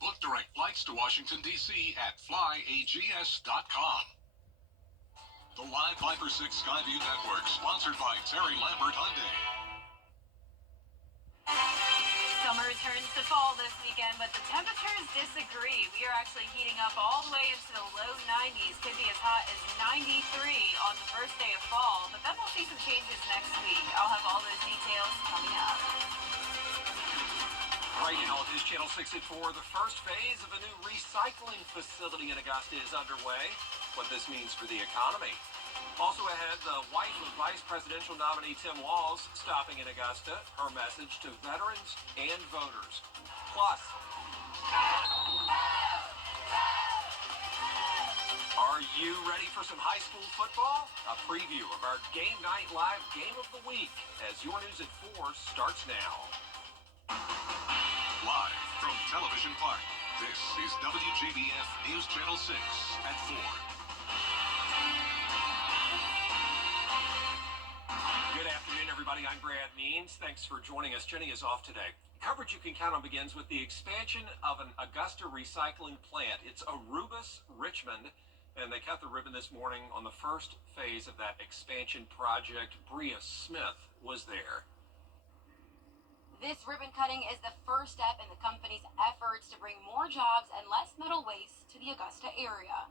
Book direct flights to Washington, D.C. at flyags.com. The Live 5 for 6 Skyview Network, sponsored by Terry Lambert Hyundai. Summer returns to fall this weekend, but the temperatures disagree. We are actually heating up all the way into the low 90s. Could be as hot as 93 on the first day of fall, but then we'll see some changes next week. I'll have all those details coming up. Right now on News Channel 6 at 4, the first phase of a new recycling facility in Augusta is underway. What this means for the economy. Also ahead, the wife of Vice Presidential nominee Tim Walz stopping in Augusta. Her message to veterans and voters. Plus, are you ready for some high school football? A preview of our Game Night Live Game of the Week as your News at 4 starts now. Live from Television Park, this is WJBF News Channel 6 at 4. Good afternoon, everybody. I'm Brad Means. Thanks for joining us. Jenny is off today. Coverage you can count on begins with the expansion of an Augusta recycling plant. It's Arubis Richmond, and they cut the ribbon this morning on the first phase of that expansion project. Bria Smith was there. This ribbon cutting is the first step in the company's efforts to bring more jobs and less metal waste to the Augusta area.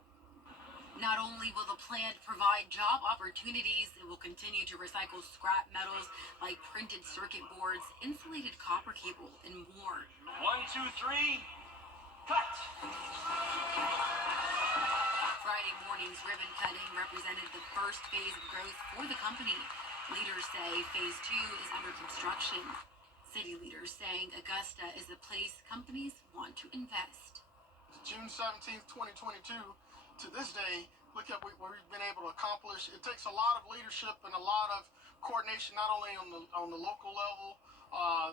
Not only will the plant provide job opportunities, it will continue to recycle scrap metals like printed circuit boards, insulated copper cable, and more. 1, 2, 3, cut! Friday morning's ribbon cutting represented the first phase of growth for the company. Leaders say phase 2 is under construction. City leaders saying Augusta is a place companies want to invest. June 17th, 2022. To this day, look at what we've been able to accomplish. It takes a lot of leadership and a lot of coordination, not only on the local level,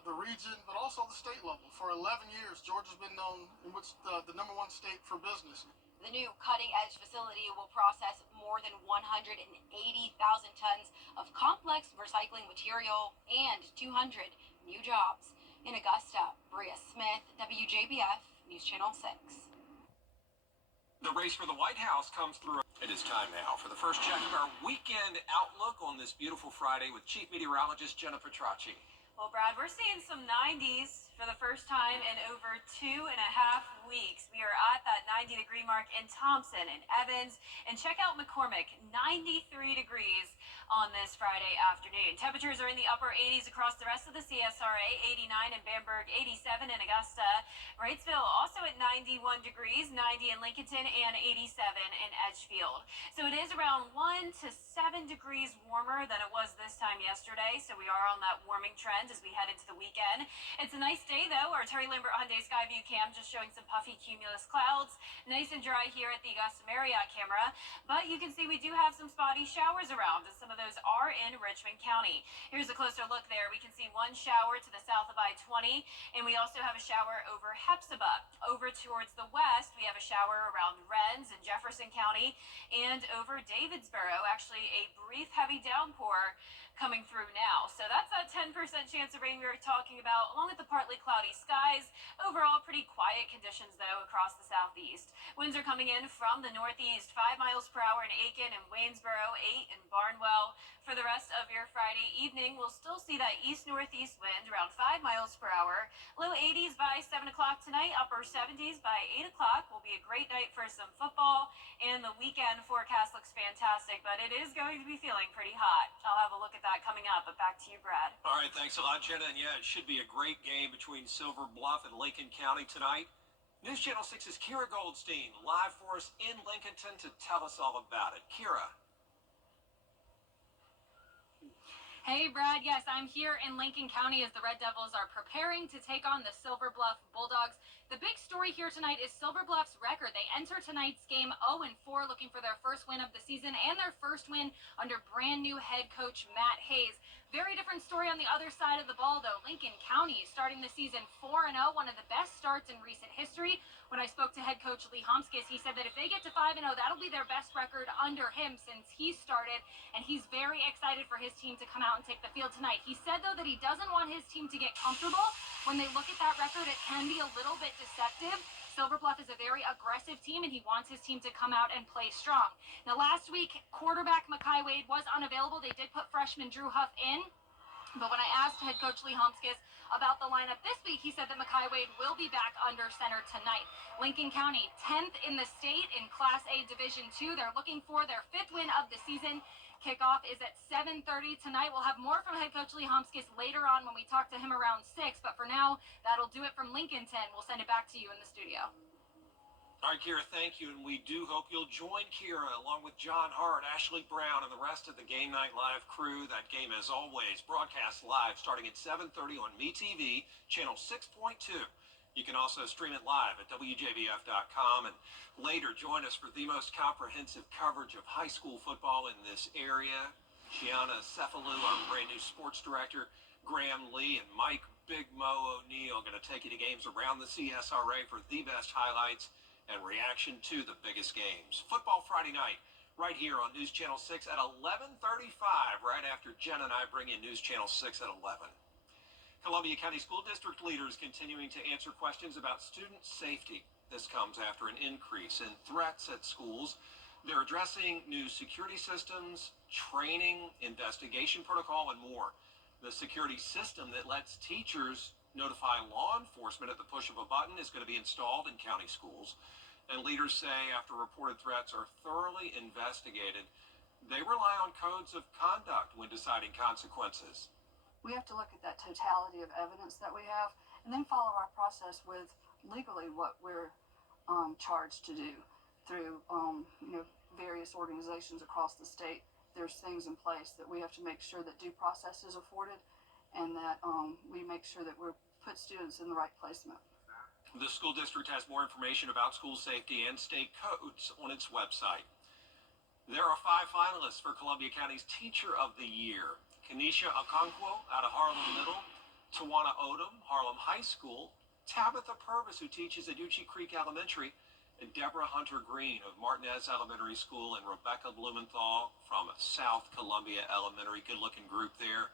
the region, but also the state level. For 11 years, Georgia's been known in which the #1 state for business. The new cutting-edge facility will process more than 180,000 tons of complex recycling material and 200 new jobs. In Augusta, Bria Smith, WJBF, News Channel 6. The race for the White House comes through. It is time now for the first check of our weekend outlook on this beautiful Friday with Chief Meteorologist Jenna Petracci. Well, Brad, we're seeing some 90s for the first time in over 2.5 weeks. We are at that 90-degree mark in Thompson and Evans. And check out McCormick, 93 degrees on this Friday afternoon. Temperatures are in the upper 80s across the rest of the CSRA, 89 in Bamberg, 87 in Augusta. Wrightsville also at 91 degrees, 90 in Lincolnton, and 87 in Edgefield. So it is around 1 to 7 degrees warmer than it was this time yesterday. So we are on that warming trend as we head into the weekend. It's a nice day, though. Our Terry Lambert Hyundai Skyview cam just showing some puffy cumulus clouds. Nice and dry here at the Augusta Marriott camera. But you can see we do have some spotty showers around, and some of those are in Richmond County. Here's a closer look there. We can see one shower to the south of I-20, and we also have a shower over Hepzibah. Over towards the west, we have a shower around Rennes in Jefferson County, and over Davidsboro, actually a brief heavy downpour coming through now. So that's that 10% chance of rain we were talking about, along with the partly cloudy skies. Overall, pretty quiet conditions, though, across the southeast. Winds are coming in from the northeast, 5 miles per hour in Aiken and Waynesboro, 8 in Barnwell. For the rest of your Friday evening, we'll still see that east-northeast wind around 5 miles per hour. Low 80s by 7 o'clock tonight, upper 70s by 8 o'clock. Will be a great night for some football, and the weekend forecast looks fantastic, but it is going to be feeling pretty hot. I'll have a look at that coming up, but back to you, Brad. All right, thanks a lot, Jenna. And yeah, it should be a great game between Silver Bluff and Lincoln County tonight. News Channel 6's Kira Goldstein live for us in Lincolnton to tell us all about it. Kira. Hey, Brad. Yes, I'm here in Lincoln County as the Red Devils are preparing to take on the Silver Bluff Bulldogs. The big story here tonight is Silver Bluff's record. They enter tonight's game 0-4, looking for their first win of the season and their first win under brand new head coach Matt Hayes. Very different story on the other side of the ball, though. Lincoln County starting the season 4-0, one of the best starts in recent history. When I spoke to head coach Lee Homskis, he said that if they get to 5-0, that'll be their best record under him since he started, and he's very excited for his team to come out and take the field tonight. He said, though, that he doesn't want his team to get comfortable. When they look at that record, it can be a little bit deceptive. Silver Bluff is a very aggressive team, and he wants his team to come out and play strong. Now, last week, quarterback Makai Wade was unavailable. They did put freshman Drew Huff in. But when I asked head coach Lee Homskis about the lineup this week, he said that Makai Wade will be back under center tonight. Lincoln County, 10th in the state in Class A Division II. They're looking for their 5th win of the season. Kickoff is at 7:30 tonight. We'll have more from head coach Lee Homskis later on when we talk to him around 6. But for now, that'll do it from Lincolnton. We'll send it back to you in the studio. All right, Kira, thank you, and we do hope you'll join Kira along with John Hart, Ashley Brown, and the rest of the Game Night Live crew. That game, as always, broadcast live starting at 7:30 on MeTV, channel 6.2. You can also stream it live at WJBF.com, and later join us for the most comprehensive coverage of high school football in this area. Gianna Cephalou, our brand new sports director, Graham Lee, and Mike Big Mo O'Neill going to take you to games around the CSRA for the best highlights and reaction to the biggest games. Football Friday night, right here on News Channel 6 at 11:35, right after Jen and I bring you News Channel 6 at 11. Columbia County School District leaders continuing to answer questions about student safety. This comes after an increase in threats at schools. They're addressing new security systems, training, investigation protocol, and more. The security system that lets teachers notify law enforcement at the push of a button is going to be installed in county schools. And leaders say after reported threats are thoroughly investigated, they rely on codes of conduct when deciding consequences. We have to look at that totality of evidence that we have and then follow our process with legally what we're charged to do through various organizations across the state. There's things in place that we have to make sure that due process is afforded and that we make sure that we put students in the right placement. The school district has more information about school safety and state codes on its website. There are 5 finalists for Columbia County's Teacher of the Year. Kenesha Okonkwo out of Harlem Middle, Tawana Odom, Harlem High School, Tabitha Purvis, who teaches at Uchee Creek Elementary, and Deborah Hunter Green of Martinez Elementary School, and Rebecca Blumenthal from South Columbia Elementary. Good-looking group there.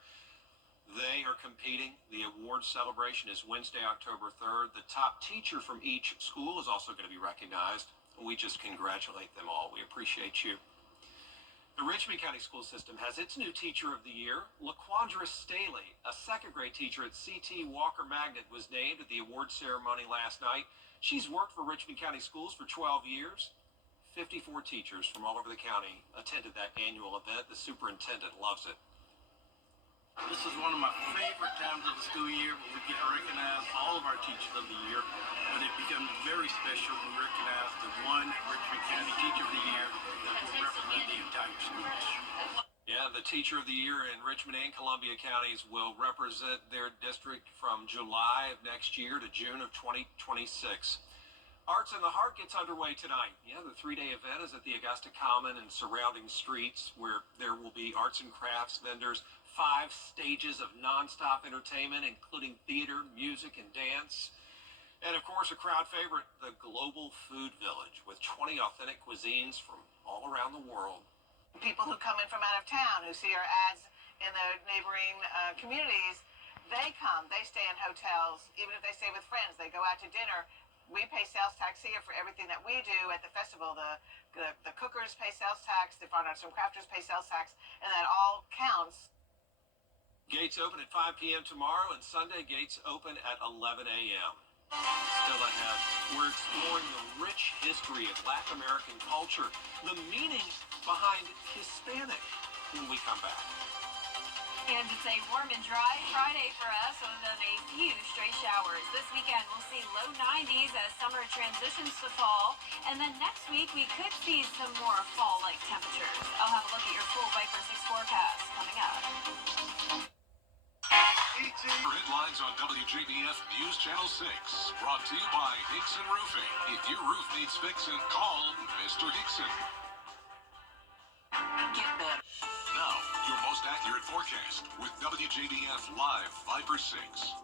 They are competing. The award celebration is Wednesday, October 3rd. The top teacher from each school is also going to be recognized. We just congratulate them all. We appreciate you. The Richmond County School System has its new Teacher of the Year. LaQuandra Staley, a second-grade teacher at C.T. Walker Magnet, was named at the award ceremony last night. She's worked for Richmond County Schools for 12 years. 54 teachers from all over the county attended that annual event. The superintendent loves it. This is one of my favorite times of the school year when we get to recognize all of our teachers of the year. But it becomes very special when we recognize the one Richmond County Teacher of the Year that will represent the entire school district. Yeah, the Teacher of the Year in Richmond and Columbia counties will represent their district from July of next year to June of 2026. Arts in the Heart gets underway tonight. Yeah, the 3-day event is at the Augusta Common and surrounding streets, where there will be arts and crafts vendors, 5 stages of nonstop entertainment, including theater, music, and dance. And, of course, a crowd favorite, the Global Food Village, with 20 authentic cuisines from all around the world. People who come in from out of town, who see our ads in the neighboring communities, they come. They stay in hotels. Even if they stay with friends, they go out to dinner. We pay sales tax here for everything that we do at the festival. The cookers pay sales tax. The fine arts and crafters pay sales tax. And that all counts. Gates open at 5 p.m. tomorrow, and Sunday gates open at 11 a.m. Still ahead, we're exploring the rich history of Latin American culture, the meaning behind Hispanic, when we come back. And it's a warm and dry Friday for us, with then a few stray showers. This weekend, we'll see low 90s as summer transitions to fall. And then next week, we could see some more fall-like temperatures. I'll have a look at your full Viper 6 forecast coming up. For headlines on WJBF News Channel 6, brought to you by Hickson Roofing. If your roof needs fixing, call Mr. Hickson. Get better. Now, your most most accurate forecast with WJBF Live Viper 6.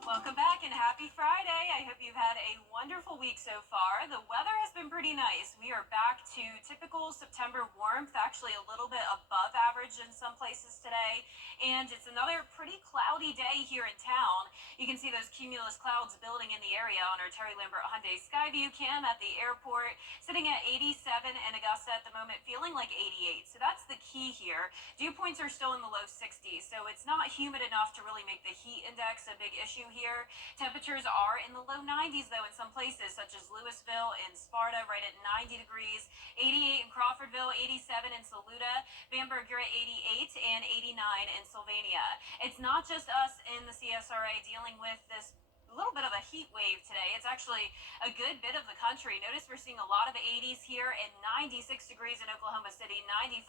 Welcome back and happy Friday. I hope you've had a wonderful week so far. The weather has been pretty nice. We are back to typical September warmth, actually a little bit above average in some places today. And it's another pretty cloudy day here in town. You can see those cumulus clouds building in the area on our Terry Lambert Hyundai Skyview cam at the airport, sitting at 87 in Augusta at the moment, feeling like 88. So that's the key here. Dew points are still in the low 60s, so it's not humid enough to really make the heat index a big issue here. Temperatures are in the low 90s, though, in some places, such as Louisville and Sparta, right at 90 degrees, 88 in Crawfordville, 87 in Saluda, Bamberg, you're at 88, and 89 in Sylvania. It's not just us in the CSRA dealing with this little bit of a heat wave today. It's actually a good bit of the country. Notice we're seeing a lot of 80s here and 96 degrees in Oklahoma City, 95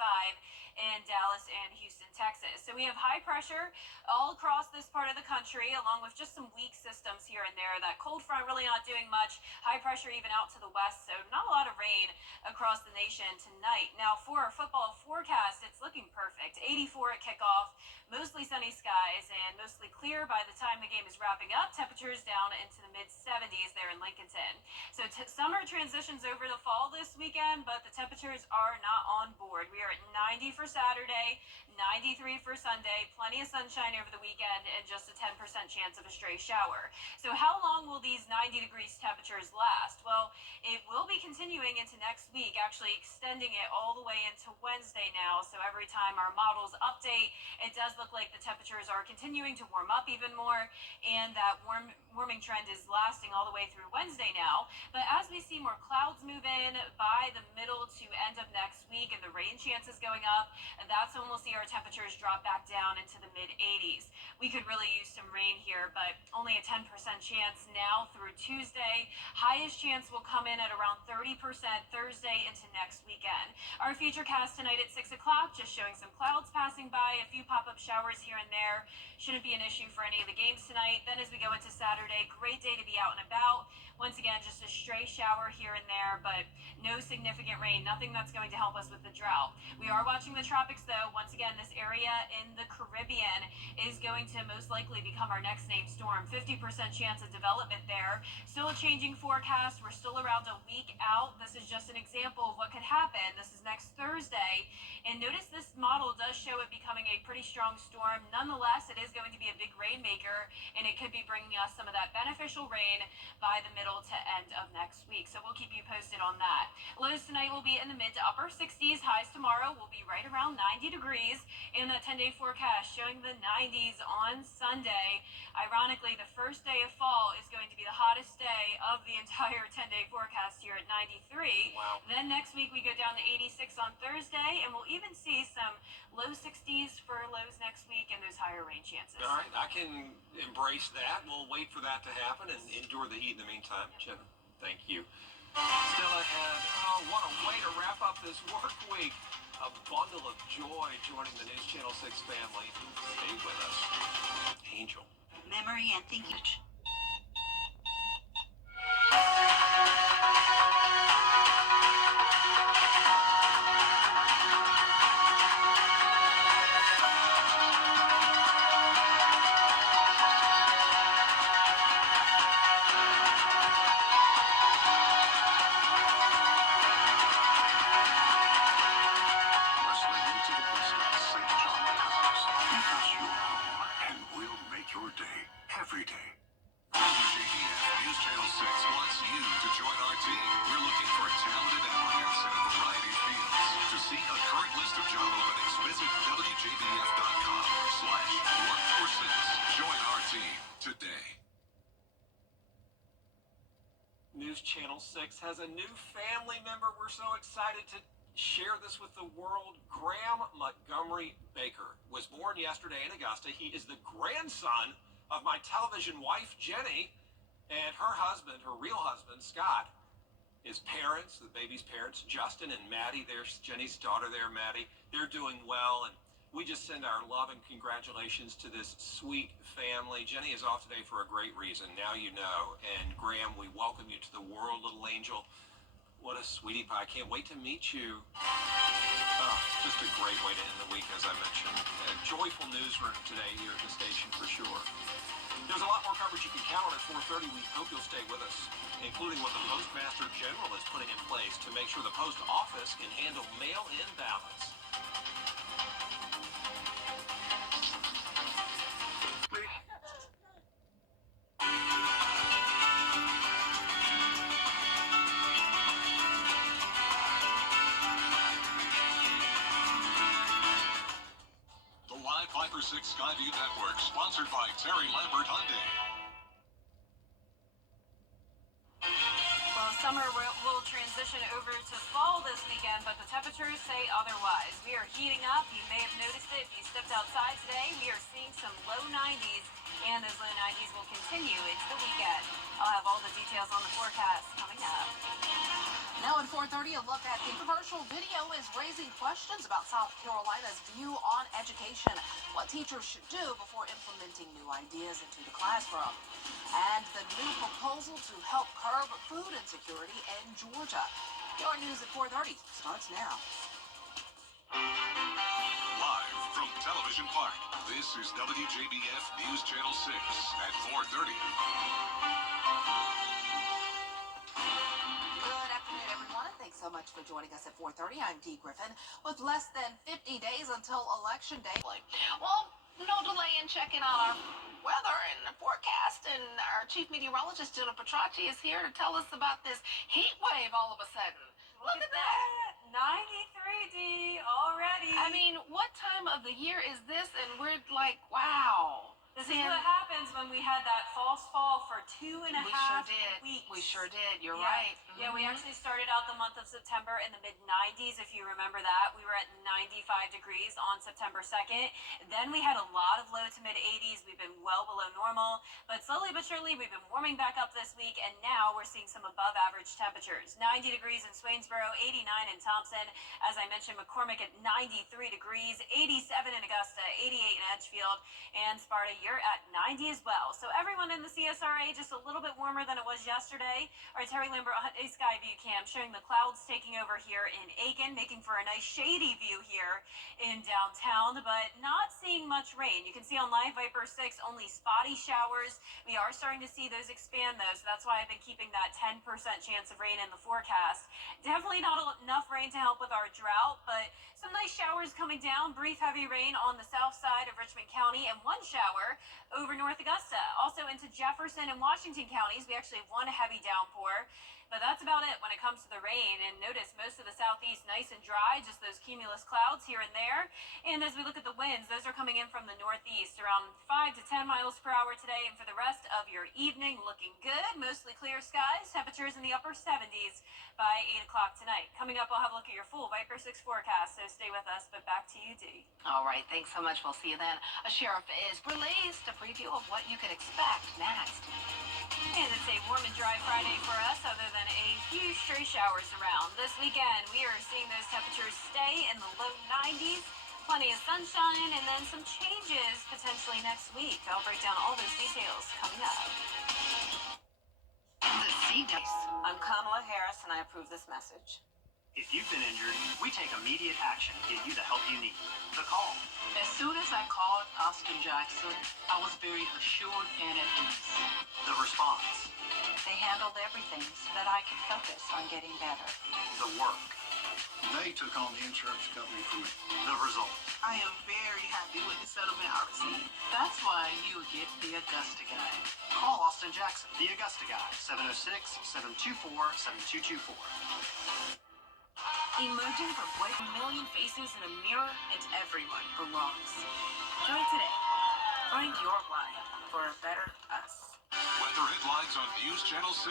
in Dallas and Houston, Texas. So we have high pressure all across this part of the country, along with just some weak systems here and there. That cold front really not doing much. High pressure even out to the west, so not a lot of rain across the nation tonight. Now for our football forecast, it's looking perfect. 84 at kickoff, mostly sunny skies and mostly clear by the time the game is wrapping up. Temperatures down into the mid-70s there in Lincolnton. So summer transitions over to fall this weekend, but the temperatures are not on board. We are at 90 for Saturday, 93 for Sunday, plenty of sunshine over the weekend, and just a 10% chance of a stray shower. So how long will these 90 degrees temperatures last? Well, it will be continuing into next week, actually extending it all the way into Wednesday now. So every time our models update, it does look like the temperatures are continuing to warm up even more, and that warming trend is lasting all the way through Wednesday now. But as we see more clouds move in by the middle to end of next week and the rain chances going up, and that's when we'll see our temperatures drop back down into the mid-80s. We could really use some rain here, but only a 10% chance now through Tuesday. Highest chance will come in at around 30% Thursday into next weekend. Our futurecast tonight at 6 o'clock, just showing some clouds passing by, a few pop-up showers here and there. Shouldn't be an issue for any of the games tonight. Then as we go into Saturday, great day to be out and about. Once again, just a stray shower here and there, but no significant rain, nothing that's going to help us with the drought. We are watching the tropics, though. Once again, this area in the Caribbean is going to most likely become our next named storm. 50% chance of development there. Still a changing forecast. We're still around a week out. This is just an example of what could happen. This is next Thursday. And notice this model does show it becoming a pretty strong storm. Nonetheless, it is going to be a big rainmaker, and it could be bringing us some of that beneficial rain by the middle to end of next week. So we'll keep you posted on that. Lows tonight will be in the mid to upper 60s. Highs tomorrow will be right around 90 degrees. And that 10-day forecast showing the 90s on Sunday. Ironically, the first day of fall is going to be the hottest day of the entire 10-day forecast here at 93. Wow. Then next week we go down to 86 on Thursday, and we'll even see some low 60s for lows next week and those higher rain chances. All right, I can embrace that. We'll wait for that to happen and endure the heat in the meantime. Jen, thank you. Still ahead, what a way to wrap up this work week. A bundle of joy joining the News Channel 6 family. Stay with us. Angel. Memory and thinking. Listening to the best of St. John House. Make us your home, and we'll make your day every day. WJBF News Channel 6 wants you to join our team. We're looking for talented applicants in a variety of fields. To see a current list of job openings, visit WJBF.com/workforces. Join our team today. News Channel 6 has a new family member. We're so excited to share this with the world. Graham Montgomery Baker was born yesterday in Augusta. He is the grandson of my television wife, Jenny, and her husband, her real husband, Scott. His parents, the baby's parents, Justin and Maddie, there's Jenny's daughter there, Maddie. They're doing well, and we just send our love and congratulations to this sweet family. Jenny is off today for a great reason. Now you know. And Graham, we welcome you to the world, little angel. What a sweetie pie. Can't wait to meet you. Oh, just a great way to end the week, as I mentioned. A joyful newsroom today here at the station for sure. There's a lot more coverage you can count on at 4:30. We hope you'll stay with us, including what the Postmaster General is putting in place to make sure the post office can handle mail-in ballots. The Live Viper 6 Skyview Network, sponsored by Terry Lambert Hyundai. Well, summer will transition over to fall this weekend, but the temperatures say otherwise. We are heating up. You may have noticed it if you stepped outside today. We are seeing some low 90s, and those low 90s will continue into the weekend. I'll have all the details on the forecast coming up. Now at 4:30, a look at controversial video is raising questions about South Carolina's view on education, what teachers should do before implementing new ideas into the classroom, and the new proposal to help curb food insecurity in Georgia. Your news at 4:30 starts now. Live from Television Park, this is WJBF News Channel 6 at 4:30. Good afternoon, everyone, and thanks so much for joining us at 4:30. I'm Dee Griffin. With less than 50 days until Election Day. Well, no delay in checking out our weather and the forecast, and our chief meteorologist, Jenna Petracci, is here to tell us about this heat wave all of a sudden. Look at that. 93 D already. I mean, what time of the year is this? And we're like, wow. This is what happens when we had that false fall for 2.5 weeks. We sure did. You're Yeah. right. Yeah, we actually started out the month of September in the mid-90s, if you remember that. We were at 95 degrees on September 2nd. Then we had a lot of low to mid-80s. We've been well below normal, but slowly but surely we've been warming back up this week, and now we're seeing some above average temperatures. 90 degrees in Swainsboro, 89 in Thompson. As I mentioned, McCormick at 93 degrees, 87 in Augusta, 88 in Edgefield, and Sparta, you're at 90 as well. So everyone in the CSRA just a little bit warmer than it was yesterday. Our Terry Lambert Hyundai Skyview cam showing the clouds taking over here in Aiken, making for a nice shady view here in downtown, but not seeing much rain. You can see on Live Viper 6 only spotty showers. We are starting to see those expand though, so that's why I've been keeping that 10% chance of rain in the forecast. Definitely not enough rain to help with our drought, but some nice showers coming down. Brief heavy rain on the south side of Richmond County, and one shower over North Augusta. Also into Jefferson and Washington counties, we actually have one heavy downpour. But that's about it when it comes to the rain. And notice most of the southeast nice and dry, just those cumulus clouds here and there. And as we look at the winds, those are coming in from the northeast, around 5 to 10 miles per hour today. And for the rest of your evening, looking good. Mostly clear skies, temperatures in the upper 70s by 8 o'clock tonight. Coming up, I'll have a look at your full Viper 6 forecast, so stay with us. But back to you, Dee. All right, thanks so much. We'll see you then. A sheriff is released. A preview of what you could expect next. And it's a warm and dry Friday for us, other than a few stray showers around. This weekend, we are seeing those temperatures stay in the low 90s. Plenty of sunshine, and then some changes potentially next week. I'll break down all those details coming up. The Sea Dice. I'm Kamala Harris, and I approve this message. If you've been injured, we take immediate action to get you the help you need. The call. As soon as I called Austin Jackson, I was very assured and at ease. The response. They handled everything so that I could focus on getting better. The work. They took on the insurance company for me. The result. I am very happy with the settlement I received. That's why you get the Augusta guy. Call Austin Jackson, the Augusta Guy, 706-724-7224. Emerging from what a million faces in a mirror, and everyone belongs. Join today. Find your why for a better us. Weather headlines on News Channel 6,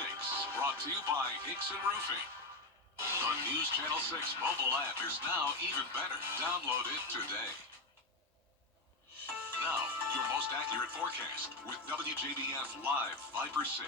brought to you by Hickson Roofing. The News Channel 6 mobile app is now even better. Download it today. Now, your most accurate forecast with WJBF Live Viper 6.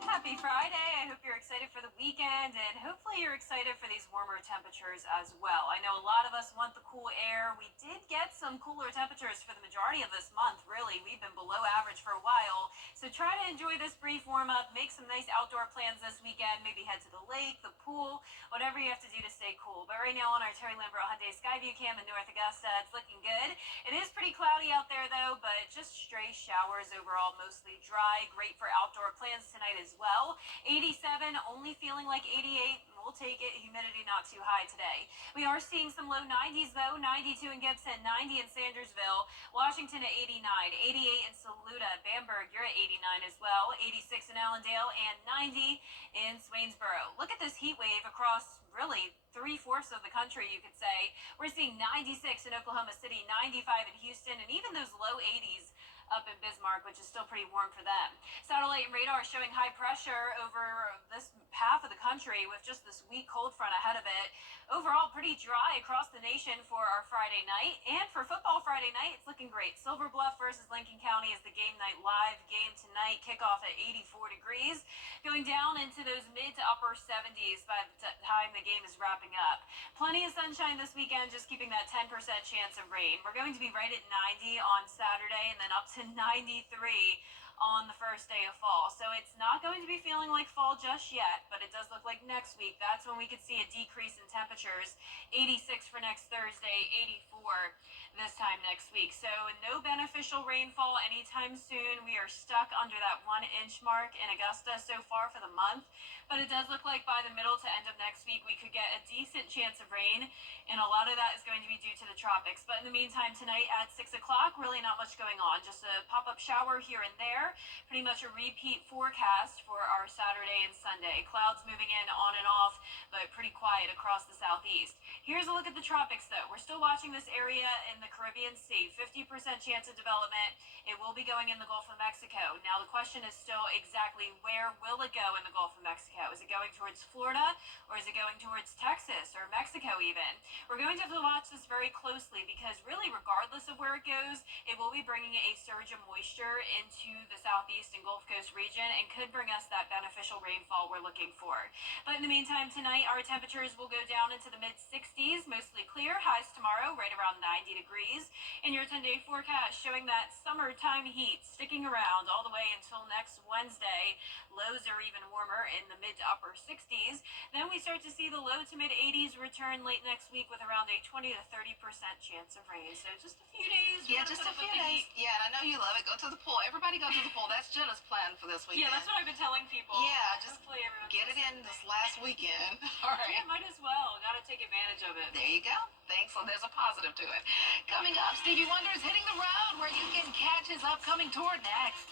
Happy Friday. I hope you're excited for the weekend. weekend, and hopefully you're excited for these warmer temperatures as well. I know a lot of us want the cool air. We did get some cooler temperatures for the majority of this month, really. We've been below average for a while, so try to enjoy this brief warm-up, make some nice outdoor plans this weekend, maybe head to the lake, the pool, whatever you have to do to stay cool. But right now on our Terry Lambert Hyundai Skyview Cam in North Augusta, it's looking good. It is pretty cloudy out there though, but just stray showers overall, mostly dry, great for outdoor plans tonight as well. 87, only feeling like 88. We'll take it. Humidity not too high today. We are seeing some low 90s though. 92 in Gibson, 90 in Sandersville, Washington at 89, 88 in Saluda, Bamberg, you're at 89 as well, 86 in Allendale, and 90 in Swainsboro. Look at this heat wave across really 3/4 of the country, you could say. We're seeing 96 in Oklahoma City, 95 in Houston, and even those low 80s up in Bismarck, which is still pretty warm for them. Satellite and radar showing high pressure over this half of the country with just this weak cold front ahead of it. Overall, pretty dry across the nation for our Friday night. And for football Friday night, it's looking great. Silver Bluff versus Lincoln County is the game night live game tonight. Kickoff at 84 degrees, going down into those mid to upper 70s by the time the game is wrapping up. Plenty of sunshine this weekend, just keeping that 10% chance of rain. We're going to be right at 90 on Saturday and then up to 93 on the first day of fall. So it's not going to be feeling like fall just yet, but it does look like next week. That's when we could see a decrease in temperatures. 86 for next Thursday, 84 this time next week. So no beneficial rainfall anytime soon. We are stuck under that 1-inch mark in Augusta so far for the month, but it does look like by the middle to end of next week we could get a decent chance of rain, and a lot of that is going to be due to the tropics. But in the meantime, tonight at 6 o'clock, really not much going on. Just a pop-up shower here and there. Pretty much a repeat forecast for our Saturday and Sunday. Clouds moving in on and off, but pretty quiet across the southeast. Here's a look at the tropics though. We're still watching this area in the Caribbean Sea. 50% chance of development. It will be going in the Gulf of Mexico. Now the question is still exactly where will it go in the Gulf of Mexico? Is it going towards Florida, or is it going towards Texas or Mexico even? We're going to have to watch this very closely because really regardless of where it goes, it will be bringing a surge of moisture into the southeast and Gulf Coast region and could bring us that beneficial rainfall we're looking for. But in the meantime, tonight our temperatures will go down into the mid-60s, mostly clear. Highs tomorrow right around 90 degrees. And your 10-day forecast showing that summertime heat sticking around all the way until next Wednesday. Lows are even warmer in the mid to upper 60s. Then we start to see the low to mid 80s return late next week with around a 20 to 30% chance of rain. So just a few days. Yeah, just a few days. Yeah, and I know you love it. Go to the pool. Everybody go to the pool. That's Jenna's plan for this weekend. Yeah, that's what I've been telling people. Yeah, just hopefully everyone get it in this last weekend. All right. Yeah, might as well. Gotta take advantage of it. There you go. Thanks. So there's a positive to it. Coming up, Stevie Wonder is hitting the road where you can catch his upcoming tour next.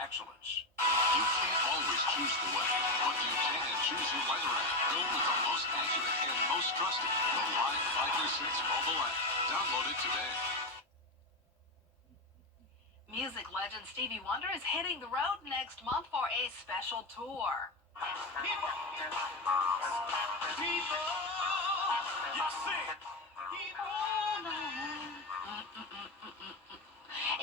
Excellence. You can't always choose the way, but you can choose your weather app. Go with the most accurate and most trusted, the Live 536 mobile app. Download it today. Music legend Stevie Wonder is hitting the road next month for a special tour. People, you sing.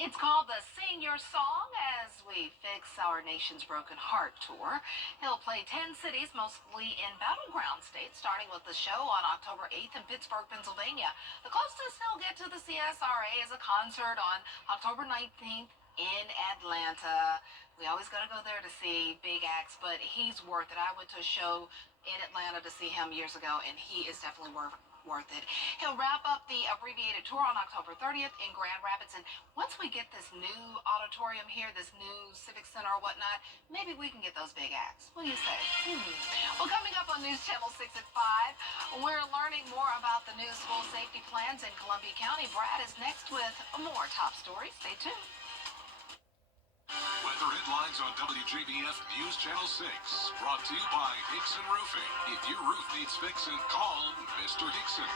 It's called the Sing Your Song as We Fix Our Nation's Broken Heart Tour. He'll play 10 cities, mostly in battleground states, starting with the show on October 8th in Pittsburgh, Pennsylvania. The closest he'll get to the CSRA is a concert on October 19th in Atlanta. We always got to go there to see big acts, but he's worth it. I went to a show in Atlanta to see him years ago, and he is definitely worth it. He'll wrap up the abbreviated tour on October 30th in Grand Rapids, and once we get this new auditorium here, this new Civic Center or whatnot, maybe we can get those big acts. What do you say? Well, coming up on News Channel 6 at 5, we're learning more about the new school safety plans in Columbia County. Brad is next with more top stories. Stay tuned. Weather headlines on WJBF News Channel 6. Brought to you by Hickson Roofing. If your roof needs fixing, call Mr. Hickson.